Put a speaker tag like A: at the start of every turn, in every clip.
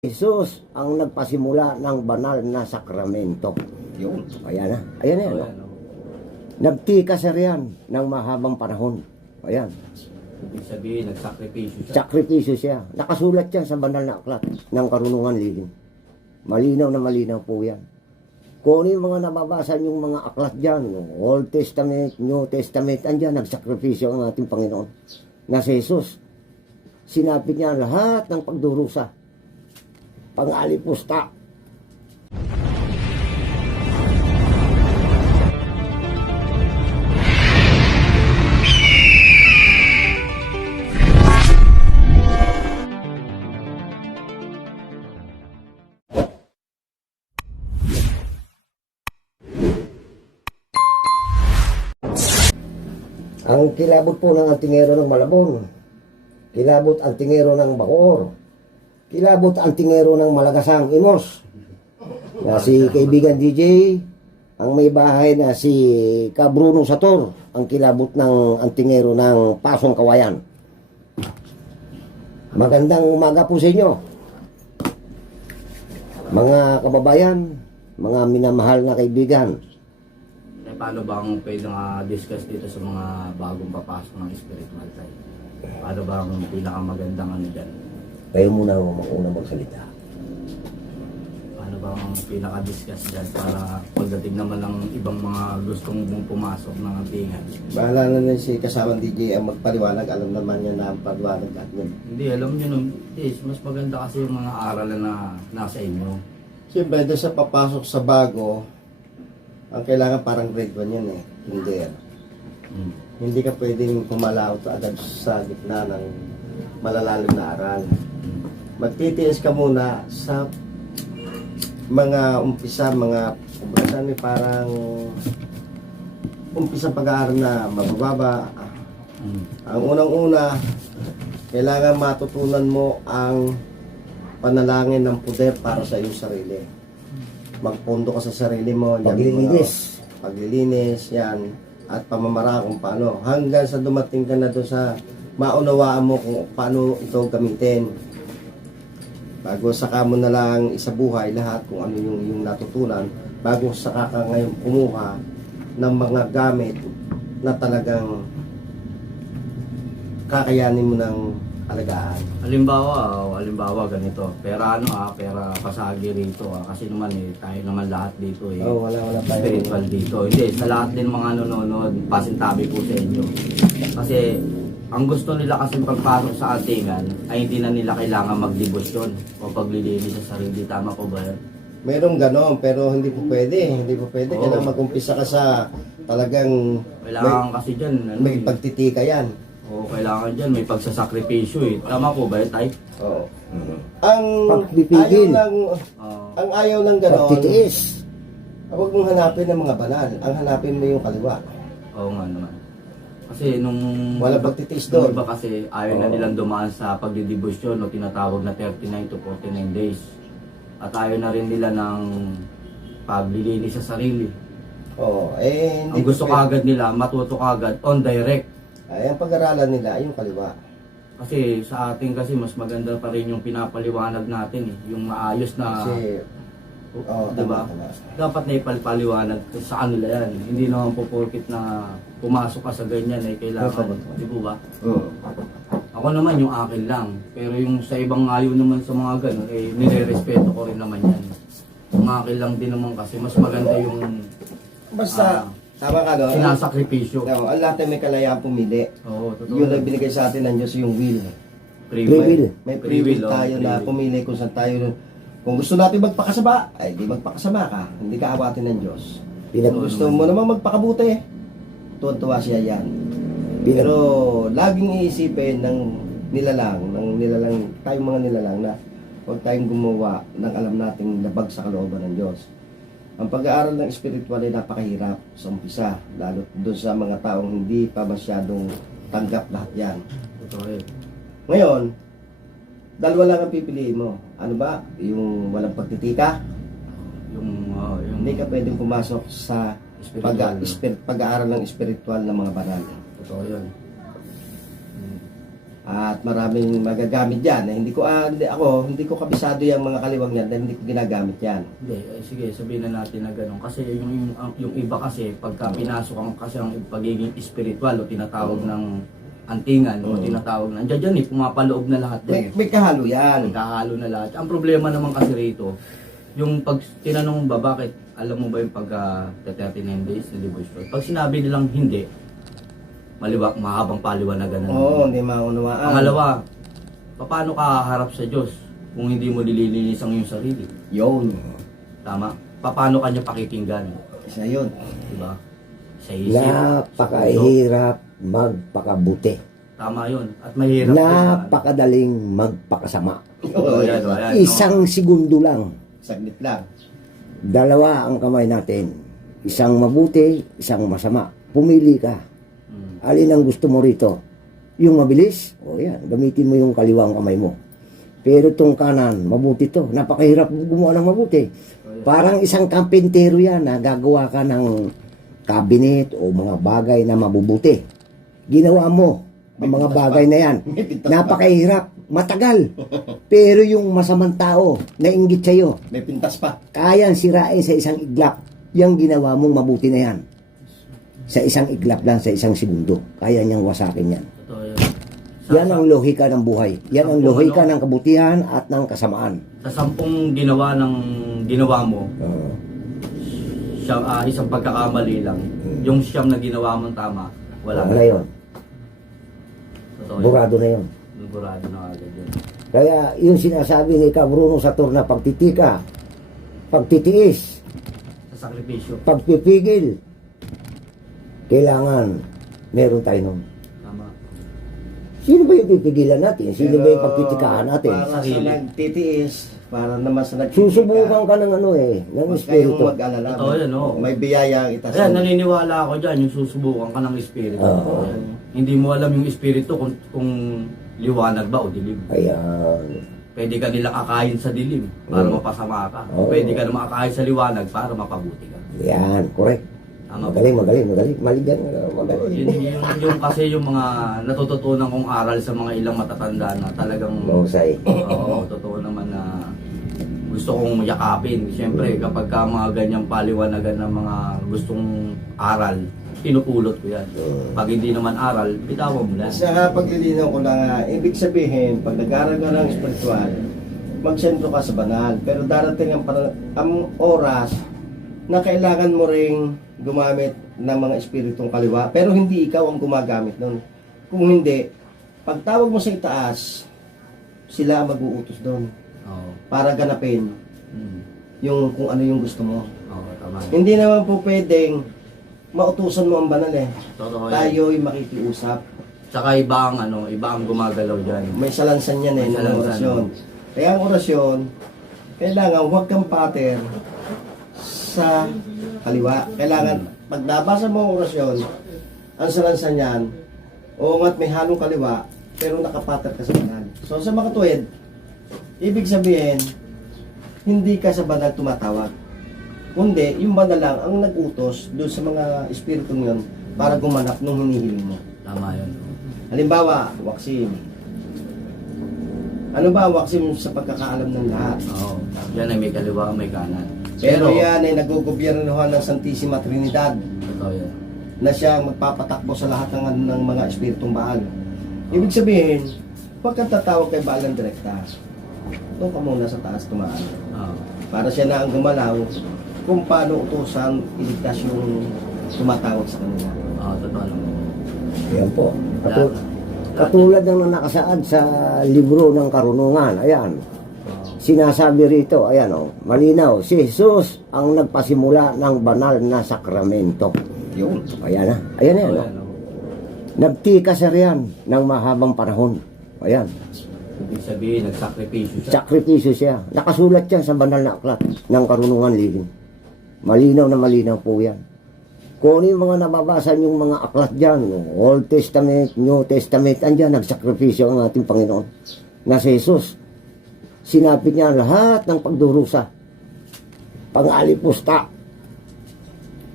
A: Jesus ang nagpasimula ng banal na sakramento.
B: Yun.
A: Ayan na. Ayan na yan. oh. Nagtika siya riyan ng mahabang panahon. Ayan.
C: Ibig sabihin, nagsakripisyo siya.
A: Sakripisyo siya. Nakasulat yan sa banal na aklat ng karunungan lihim. Malinaw na malinaw po yan. Kung ano yung mga nababasa yung mga aklat dyan, Old Testament, New Testament, andyan, nagsakripisyo ang ating Panginoon na si Jesus. Sinabi niya lahat ng pagdurusa, pang-alipusta, Ang kilabot po ng antingero ng Malabon. Kilabot ang tingero ng Bacoor. Kilabot ang tingero ng Malagasang Imos. Na si kaibigan DJ, ang may bahay na si Kabruno Sator, ang kilabot ng antingero ng Pasong Kawayan. Magandang umaga po sa inyo. Mga kababayan, mga minamahal na kaibigan,
C: Eh, paano ba ang pwede nga discuss dito sa mga bagong papasok ng spiritual side? Paano ba ang pinakamagandang ano dyan?
A: Kayo muna ang mauna magsalita.
C: Paano ba ang pinaka-discuss dyan para pagdating naman ng ibang mga gustong mong pumasok ng antingan?
B: Bahala na na si kasamang DJ ang magpaliwanag. Alam naman niya na ang paliwanag at yun.
C: Hindi, alam nyo nung, is, mas maganda kasi yung mga aralan na nasa inyo.
B: Siyempre, doon sa papasok sa bago, ang kailangan parang grade 1 yan eh. Hindi yan.
C: Hmm.
B: Hindi ka pwedeng pumalaot agad sa gitna ng malalalim na aral. Magtitiis ka muna sa mga umpisa, mga may parang umpisa pag-aaral na mabababa.
C: Hmm.
B: Ang unang-una, kailangan matutunan mo ang panalangin ng puder para sa iyong sarili. Magpundo ka sa sarili mo.
A: Paglilinis.
B: mga Paglilinis, yan. At pamamara kung paano. Hanggang sa dumating ka na doon sa maunawaan mo kung paano ito gamitin. Bago saka mo na lang isabuhay lahat kung ano yung, yung natutunan. Bago saka ka ngayon kumuha ng mga gamit na talagang kakayanin mo ng alagaan.
C: Halimbawa, oh, halimbawa ganito, pera ano ah, pera pasagi rito ah, kasi naman eh, tayo naman lahat dito eh.
B: Oh, wala wala tayo.
C: spiritual dito. Hindi, sa lahat din mga nanonood, pasintabi po sa inyo. Kasi, ang gusto nila kasi pagpasok sa atingan ay hindi na nila kailangan magdebosyon o paglilinis sa sarili. Tama po ba yun?
B: Merong ganon, pero hindi po pwede. Hindi po pwede.
C: Oo.
B: Kailangan mag-umpisa ka sa talagang
C: Kailangan kasi dyan, ano,
B: may
C: eh.
B: pagtitika yan.
C: o kailangan dyan, may pagsasakripisyo eh. Tama po ba yun, Tay?
B: Oo. Ang
A: Pagpipigil.
B: ayaw lang,
C: Oo.
B: ang ayaw lang ganon,
A: Pagtitiis.
B: huwag mong hanapin ng mga banal. Ang hanapin mo yung kaliwa.
C: Oo nga naman. Kasi nung...
B: Wala pagtitiis doon.
C: iba kasi ayaw na nilang dumaan sa pagdidibusyon o tinatawag na 39 to 49 days. At ayaw na rin nila ng paglilinis sa sarili.
B: Oo. Eh, hindi
C: Ang gusto
B: pwede.
C: kagad nila, matuto kagad on direct.
B: Ay, ang pag-aralan nila, yung kaliwa.
C: Kasi sa atin kasi mas maganda pa rin yung pinapaliwanag natin eh. Yung maayos na,
B: Kasi, oo,
C: diba?
B: tama, tama.
C: dapat na ipalipaliwanag sa kanila yan. Hindi naman po porkit na pumasok ka sa ganyan eh, kailangan,
B: Tama.
C: di po ba?
B: Oo.
C: Ako naman yung akin lang. Pero yung sa ibang ayaw naman sa mga ganun, eh, nire-respeto ko rin naman yan. Yung akin lang din naman kasi mas maganda yung
B: Basta,
C: Ah.
B: tama ka doon.
C: sinasakripisyo.
B: Oo, ang lahat ay may kalayaan pumili.
C: Oo, totoo.
B: Yun ang binigay sa atin ng Diyos yung will.
C: Free will.
B: May
C: Free
B: will
C: oh,
B: tayo na pumili kung saan tayo. Kung gusto natin magpakasama, ay di magpakasama ka. Hindi ka awatin ng Diyos.
A: Pinag
B: Kung gusto mo naman magpakabuti, tuwa siya yan. Pero laging iisipin ng nilalang, ng nilalang, tayong mga nilalang na huwag tayong gumawa ng alam nating labag sa kalooban ng Diyos. Ang pag-aaral ng spiritual ay napakahirap sa umpisa, lalo doon sa mga taong hindi pa masyadong tanggap lahat yan. Ngayon, dalawa lang ang pipiliin mo. Ano ba? Yung walang pagtitika?
C: Yung, ah, yung
B: Hindi ka pwedeng pumasok sa pag-
C: spiritual.
B: spir- pag-aaral ng spiritual ng mga banal.
C: Totoo yun.
B: At maraming magagamit yan. Eh, hindi ko, ah, hindi, ako, hindi ko kabisado yung mga kaliwang yan dahil hindi ko ginagamit yan.
C: Hindi, eh, sige, sabihin na natin na gano'n. Kasi yung, yung, yung iba kasi, pagka pinasok ang kasi ang pagiging spiritual o tinatawag ng antingan o
B: Mm.
C: tinatawag na, andyan dyan eh, pumapaloob na lahat
B: May,
C: din.
B: may kahalo yan.
C: Nagkahalo na lahat. Ang problema naman kasi rito, yung pag tinanong ba bakit, alam mo ba yung pagka 39 days na devotion? Pag sinabi nilang hindi, maliwak, mahabang paliwanagan na naman.
B: Oo, hindi maunawaan.
C: Pangalawa, paano ka haharap sa Diyos kung hindi mo nililinis ang iyong sarili?
B: Yun.
C: Tama? Paano kanya pakikinggan?
B: Isa yun.
C: Diba? Sa isip.
A: Napakahirap magpakabuti.
C: Tama yun. At mahirap.
A: Napakadaling magpakasama.
C: Oo, yan, yan, no?
A: Isang segundo lang.
B: Saglit lang.
A: Dalawa ang kamay natin. Isang mabuti, isang masama. Pumili ka.
C: Mm.
A: Alin ang gusto mo rito? Yung mabilis? O yan, gamitin mo yung kaliwang kamay mo. Pero itong kanan, mabuti to. Napakahirap gumawa ng mabuti. Parang isang kampentero yan na gagawa ka ng cabinet o mga bagay na mabubuti. Ginawa mo ang mga bagay na yan. Napakahirap, matagal. Pero yung masamang tao na inggit sa'yo,
B: May pintas pa.
A: kayang sirain sa isang iglap. Yung ginawa mong mabuti na yan. Sa isang iglap lang, sa isang segundo. Kaya niyang wasakin yan.
C: Totoo yan.
A: Ang lohika ng buhay. Yan ang lohika
C: ano?
A: ng kabutihan at ng kasamaan.
C: sa sampung ginawa ng ginawa mo,
A: Oo.
C: Siya, ah, isang pagkakamali lang. Yung siyam na ginawa mong tama, wala
A: Wala yun.
C: Totoo.
A: Burado na yun.
C: Burado na agad yun.
A: Kaya yung sinasabi ni Ka Bruno Saturna, pagtitika, pagtitiis,
C: Sa sakripisyo.
A: pagpipigil, kailangan meron tayo nun.
C: Tama.
A: Sino ba yung pipigilan natin? Sino ba yung pagtitikahan natin?
B: Para sa
C: Sarili.
B: nagtitiis, para naman sa nagtitika.
A: Susubukan ka ng ano eh, ng
B: Huwag kayong
A: espiritu.
B: mag-alala.
C: Totoo yan, oo.
B: May biyaya ang itas.
C: Ayan, naniniwala ako dyan, yung susubukan ka ng espiritu.
A: Oo.
C: Ayan. Hindi mo alam yung espiritu kung, kung liwanag ba o dilim.
A: Ayan.
C: Pwede ka nila kakain sa dilim para
A: Oo.
C: mapasama ka.
A: Oo.
C: Pwede ka naman kakain sa liwanag para mapabuti ka.
A: Yan, correct.
C: Tama ba?
A: Magaling, magaling, magaling. Mali dyan,
C: Yun,
A: magaling.
C: yung, yung kasi yung mga natututunan kong aral sa mga ilang matatanda na talagang
A: Mahusay.
C: Oo, totoo naman na gusto kong yakapin. Siyempre, kapag ka mga ganyang paliwanagan ng mga gustong aral, pinupulot ko yan. Pag hindi naman aral, bitawan mo lang.
B: Sa paglilinaw ko lang, ah, ibig sabihin, pag nag-aaral ka ng spiritual, magsentro ka sa banal. Pero darating ang, para- ang oras na kailangan mo ring gumamit ng mga espiritong kaliwa, pero hindi ikaw ang gumagamit nun. Kung hindi, pag tawag mo sa itaas, sila ang mag-uutos doon
C: Oo.
B: para ganapin
C: Mm.
B: yung kung ano yung gusto mo.
C: Oo, tama.
B: Hindi naman po pwedeng mautusan mo ang banal eh.
C: Totoo yan.
B: Tayo'y makikiusap.
C: Tsaka iba ang ano, iba ang gumagalaw dyan.
B: May salansan yan eh,
C: May
B: ng
C: salansan.
B: orasyon. Kaya ang orasyon, kailangan huwag kang pater sa kaliwa. Kailangan, pag nabasa mo ang orasyon, ang salansan yan, oo nga't may halong kaliwa, pero nakapater ka sa banal. So sa mga tuwid, ibig sabihin, hindi ka sa banal tumatawag. Kundi, yung banal lang ang nag-utos doon sa mga espiritong yun para gumanap nung hinihiling mo.
C: Tama yun.
B: Halimbawa, waksim. Ano ba ang waksim sa pagkakaalam ng lahat?
C: Oo. Yan ay may kaliwa, may kanan.
B: Pero yan ay nagugobyernohan ng Santissima Trinidad
C: Totoo yan.
B: na siya ang magpapatakbo sa lahat ng, ng mga espiritong Baal. Ibig sabihin, huwag kang tatawag kay Baal ng direkta. Doon ka muna sa taas tumaan.
C: Oo.
B: Para siya na ang gumalaw kung paano utusan iligtas yung tumatawag sa kanila.
C: Oo, totoo naman.
A: Yan po. Katu- katulad ng nakasaad sa libro ng karunungan. Ayan.
C: Oo.
A: Sinasabi rito, ayan o, malinaw, si Jesus ang nagpasimula ng banal na sakramento.
B: Yun.
A: Ayan na. Ayan na yan.
C: Totoo
A: o.
C: yan, oo.
A: Nagtika sa riyan ng mahabang panahon. Ayan.
C: Ibig sabihin, nagsakripisyo siya.
A: Sakripisyo siya. Nakasulat yan sa banal na aklat ng karunungan living. Malinaw na malinaw po yan. Kung ano yung mga nababasa yung mga aklat dyan, Old Testament, New Testament, andyan, nagsakripisyo ang ating Panginoon. Na si Jesus, sinapit niya lahat ng pagdurusa, pang-alipusta.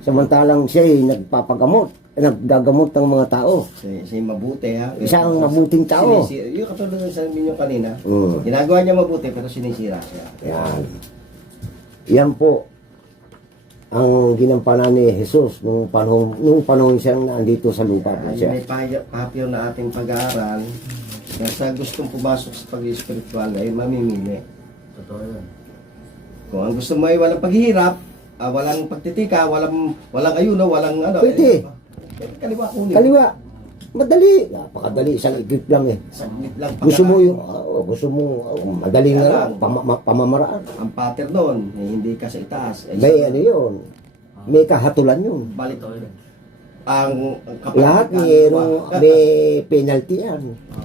A: Samantalang siya ay nagpapagamot naggagamot ng mga tao.
B: Siya, siya mabuti ha.
A: Isang mabuting tao.
B: Sinisira. Yung katulad ng sabi niyo kanina,
A: Mm.
B: ginagawa niya mabuti pero sinisira siya.
A: Yan. Yan po ang ginampanan ni Jesus nung panahon nung panahon siyang nandito sa lupa po
B: Ay,
A: siya.
B: may pahya- papyo na ating pag-aaral. Kaya sa gustong pumasok sa pag-spiritual ay mamimili.
C: Totoo yun.
B: Kung ang gusto mo ay walang paghihirap, ah, walang pagtitika, walang walang ayuno, walang ano.
A: Pwede.
B: Eh, kaliwa kunin.
A: Kaliwa. Madali. Napakadali. Isang igip lang eh.
B: Saglit lang.
A: Gusto mo yung, ah, gusto mo, ah, madali na lang, pama, ma- pamamaraan.
B: Ang pattern doon, eh, hindi ka sa itaas. Eh,
A: May ano yun. May kahatulan yun.
B: Balik
C: yun.
B: ang, ang kapatid
A: Lahat
B: kaluluwa.
A: mayroong may penalty yan.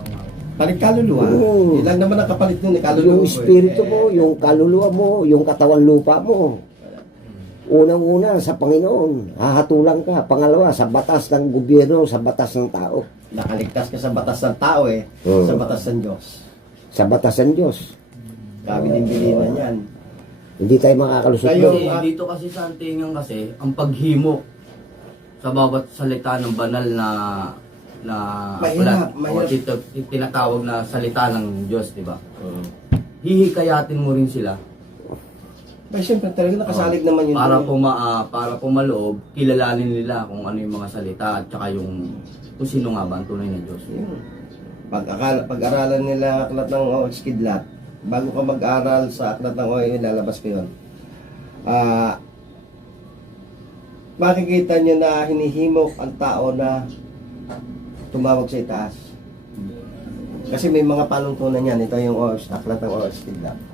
B: Palit kaluluwa.
A: Oo.
B: Lang naman ang kapalit nun, eh, kaluluwa.
A: Yung
B: eh.
A: espiritu
B: Eh,
A: mo, yung kaluluwa mo, yung katawan lupa mo. Unang-una sa Panginoon, hahatulan ka. Pangalawa, sa batas ng gobyerno, sa batas ng tao.
B: Nakaligtas ka sa batas ng tao eh.
A: Oo.
B: Sa batas ng Diyos.
A: Sa batas ng Diyos.
B: Kami din bilinan yan.
A: Hindi tayo makakalusot
B: Kayo-
A: doon.
C: Kasi dito kasi sa Antingan kasi, ang paghimo sa bawat salita ng banal na na
B: Mahirap, mahirap.
C: o tito- tinatawag na salita ng Diyos, di ba? Hihikayatin mo rin sila
B: Ay, siyempre talaga nakasalig naman yun.
C: para
B: doon.
C: puma ah, para pumaloob, kilalanin nila kung ano yung mga salita at saka yung kung sino nga ba ang tunay na Diyos.
B: Yun. Pag akala, pag-aralan nila aklat ng OX Kidlat, bago ka mag-aral sa aklat ng OX, ilalabas ko yun. Ah, makikita nyo na hinihimok ang tao na tumawag sa itaas. Kasi may mga panuntunan yan. Ito yung OX, aklat ng OX Kidlat.